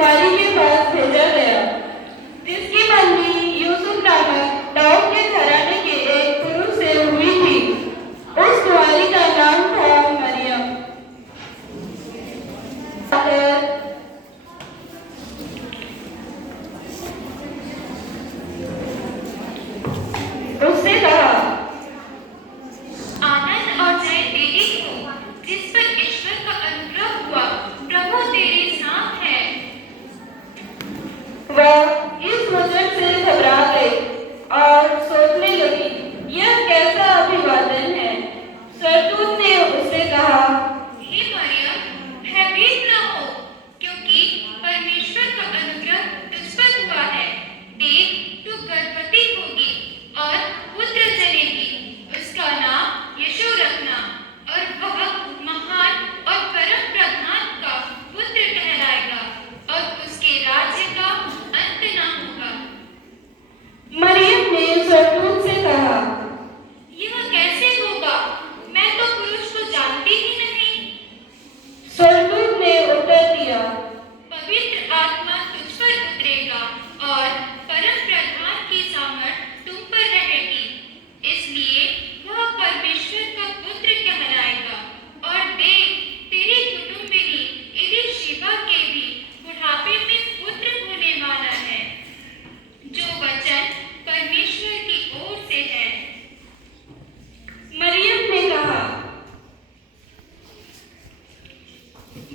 कुंवारी के पास भेजा गया, जिसकी बंदी यूसुफ नामक दाऊद के घराने के एक पुरुष से हुई थी। उस कुंवारी का नाम था मरियम। उससे कहा, आनंद और जय तेरी हो, जिस पर ईश्वर का अनुग्रह हुआ। प्रभु तेरे साथ है। वह इस वचन से घबरा गई और सोचने लगी, यह कैसा अभिवादन है। सरदूत ने उससे कहा, हे मरियम, भयभीत न हो, क्योंकि परमेश्वर का अनुग्रह तुझ पर हुआ है। देख, तू गर्भवती होगी और पुत्र जनेगी। उसका नाम यीशु रखना, और वह महान और परम प्रधान का पुत्र कहलाएगा, और उसके राज्य का अंत न होगा। मरियम ने सरदूत से कहा, यह कैसे होगा? मैं तो पुरुष को जानती ही नहीं। सरदूत ने उत्तर दिया, पवित्र आत्मा तुझ पर उतरेगा और परम प्रधान की सामर्थ तुम पर रहेगी। इसलिए वह परमेश्वर का पुत्र कहलाएगा। और देख, तेरी कुटुंबिनी एलीशिबा के भी बुढ़ापे में पुत्र होने वाला है, जो वचन परमेश्वर की ओर से है। मरियम ने कहा,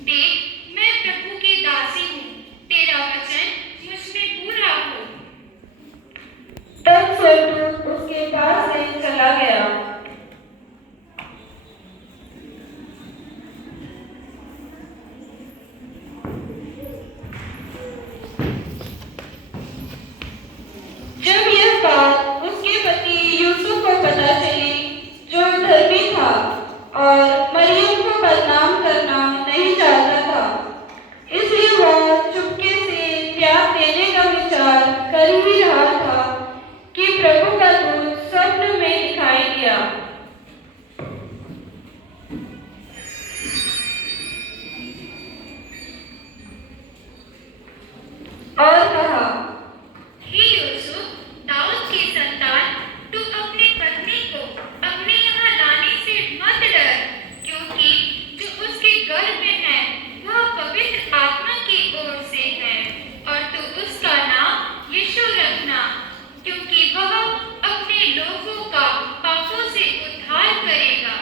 देख, मैं प्रभु की दासी हूँ, तेरा वचन मुझ में पूरा हो। तब सरदूत उसके पास से चला गया। जब यह बात उसके पति यूसुफ को पता चली, जो धर्मी था और मरियम को बदनाम करना नहीं चाहता था, इसलिए वह चुपके से त्याग देने का विचार कर ही रहा था कि प्रभु का दूत स्वप्न में दिखाई दिया और कहा, हे यूसुफ, दाऊद की संतान, तू अपनी पत्नी को अपने यहाँ लाने से मत डर, क्योंकि जो उसके गर्भ में है वह पवित्र आत्मा की ओर से है। और तू उसका नाम यीशु रखना, क्योंकि वह अपने लोगों का पापों से उद्धार करेगा।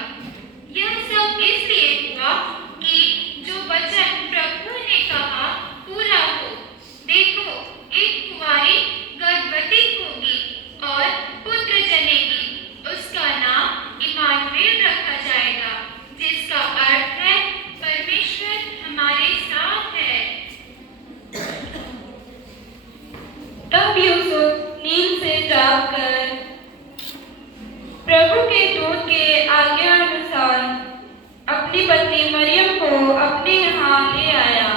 यह सब इसलिए हुआ कि जो वचन प्रभु ने कहा पूरा हो। देखो, एक कुंवारी गर्भवती होगी और पुत्र जनेगी। उसका नाम इम्मानुएल रखा जाएगा, जिसका अर्थ है परमेश्वर हमारे साथ है। तब यूसुफ नींद से जागकर प्रभु के दूत के आज्ञा अनुसार अपनी पत्नी मरियम को अपने यहाँ ले आया।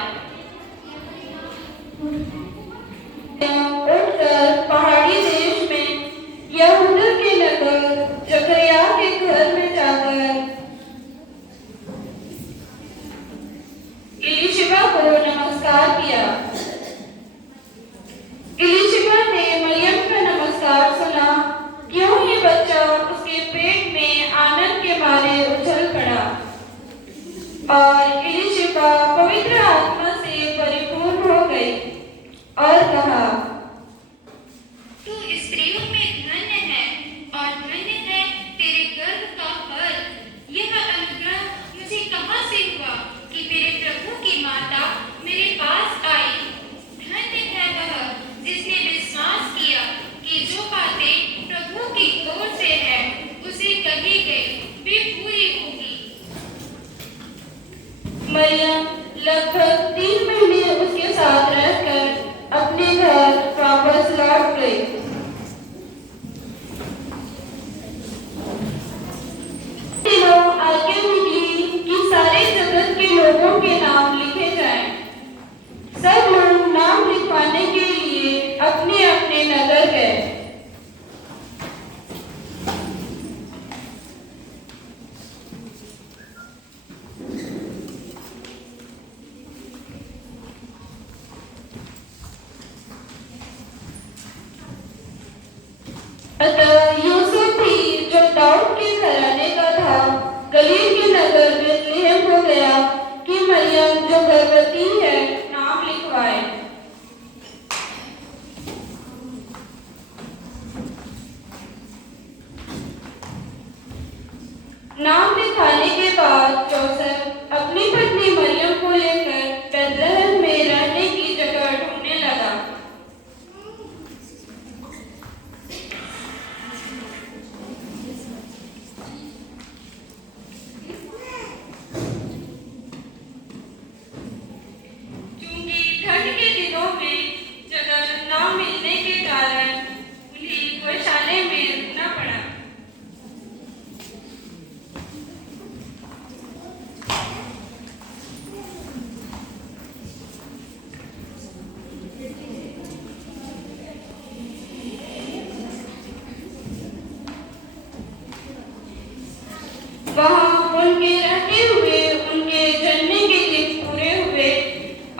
उठकर पहाड़ी देश में यहूदा के नगर जकरिया के घर में जाकर एलीशिबा को नमस्कार किया। एलीशिबा ने मरियम का नमस्कार सुना, क्यों ये बच्चा उसके पेट में आनंद के मारे उछल पड़ा। और एलीशिबा पवित्र आत्मा से परिपूर्ण हो गई और कहा, तू स्त्रियों में धन्य है, और धन्य है तेरे गर्भ का फल। यह अनुग्रह मुझे कहाँ से हुआ कि मेरे प्रभु की माता मेरे पास आई। धन्य है वह जिसने विश्वास किया कि जो बातें प्रभु की ओर से है उसे कही गई वे पूरी होगी। मरियम लगभग 3 महीने उसके साथ रहकर अपने घर वापस लौट गई। दिनों आज्ञा मिली कि सारे जगत के लोगों के नाम लिखे जाएं। सब लोग नाम लिखवाने के लिए अपने अपने नगर गए। नगर बेतलेहम हो गया कि मरियम जो गर्भवती है नाम लिखवाए। नाम लिखाने के बाद जोसेफ अपनी पत्नी मरियम को लेकर बेतलहम में रहने की जगह ढूंढने लगा। क्योंकि ठंड के दिनों में जगह न मिलने के कारण उन्हें गौशाले में रुकना पड़ा। वहाँ उनके रहते हुए उनके जन्म के दिन पूरे हुए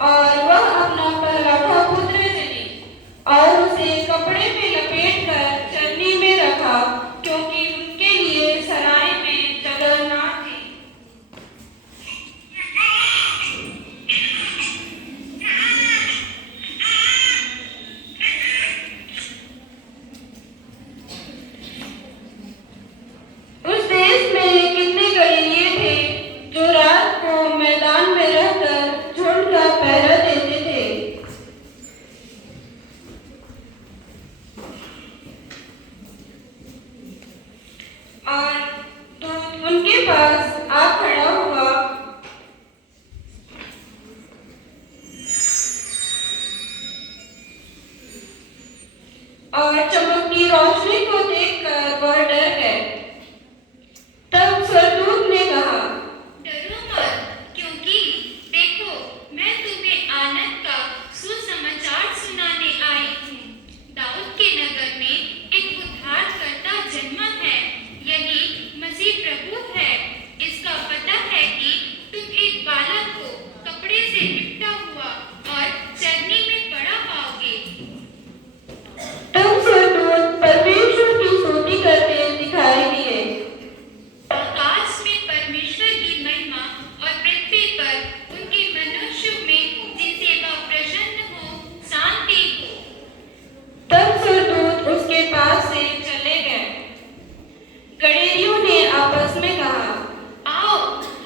और वह अपना पहलौठा पुत्र जनी और उसे कपड़े में लपेट कर चरनी में रखा, क्योंकि उनके लिए सराय में जगह न थी। उस देश में कितने गलीलिए थे जो रात को मैदान में रहकर झुंड का पहरा देते थे। और दूत उनके पास आ खड़ा हुआ और चमकती रोशनी को देखकर वह डर गए। तब स्वर्गदूत ने कहा, डरो मत, क्योंकि देखो मैं तुम्हें आनंद का सुसमाचार सुनाने आई हूँ। दाऊद के नगर में एक उद्धारकर्ता जन्मा है, यही मसीह प्रभु है। इसका पता है कि तुम एक बालक को कपड़े से लिपटा हुआ और चरनी में पड़ा पाओगे। तब स्वर्गदूत परमेश्वर की स्तुति करते दिखाई दिए। आकाश में परमेश्वर की महिमा और पृथ्वी पर उनके मनुष्यों में जिनसे वह प्रसन्न हो शांति हो। तब स्वर्गदूत उसके पास से चले गए। गडेरियों ने आपस में कहा, आओ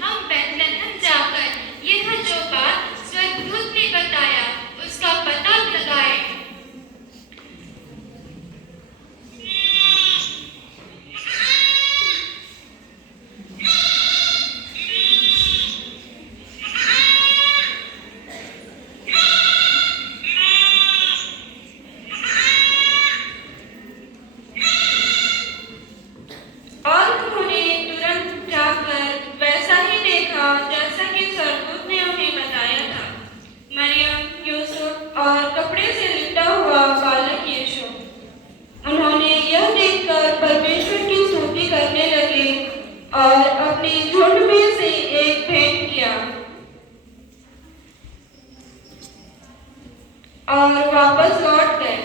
हम बेतलहम जाकर यह जो बात स्वर्गदूत ने बताया उसका पता लगाएं। और उन्होंने तुरंत जाकर वैसा ही देखा जैसा कि स्वर्गदूत ने उन्हें बताया था, मरियम, यूसुफ और कपड़े से लिपटा हुआ बालक यीशु। उन्होंने यह देखकर परमेश्वर की स्तुति करने लगे और अपने झुंड में से एक भेंट किया और वापस लौट गए।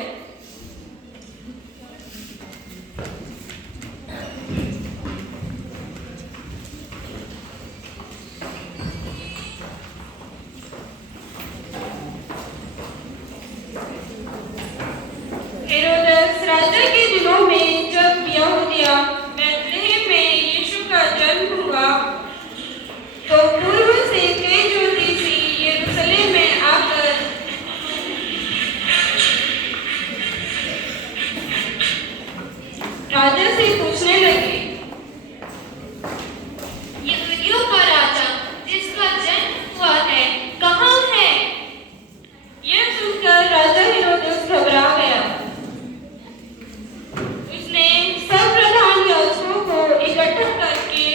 हेरोदेस राजा के दिनों में जब यहूदिया बेतलेहम में यीशु का जन्म हुआ, तो पूर्व से कई ज्योतिषी यरूशलेम में आकर राजा से पूछने लगे, यहूदियों का राजा जिसका जन्म हुआ है कहाँ है? यह सुनकर राजा हेरोदेस घबरा गया। उसने सब प्रधान याजकों को इकट्ठा करके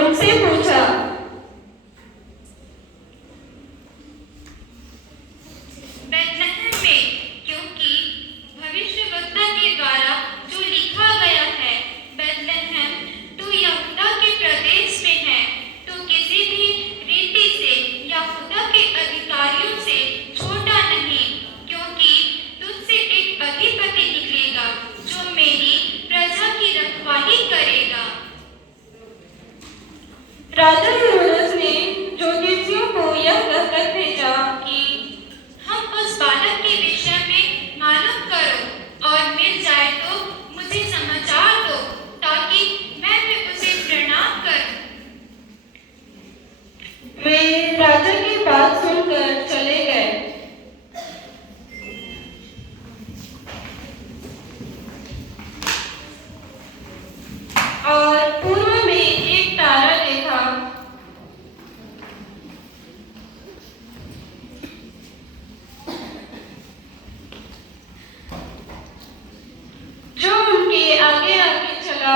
उनसे पूछा, बेतलहम में, क्योंकि भविष्यवक्ता के द्वारा जो लिखा गया है राजा हेरोदेस ने ज्योतिषियों को यह कहकर भेजा कि हम उस बालक के विषय में मालूम करो और मिल जाए तो मुझे समाचार दो ताकि मैं भी उसे प्रणाम करूं। वे राजा की बात सुनकर चले गए। और पूर्व में एक तारा देखा जो उनके आगे आगे चला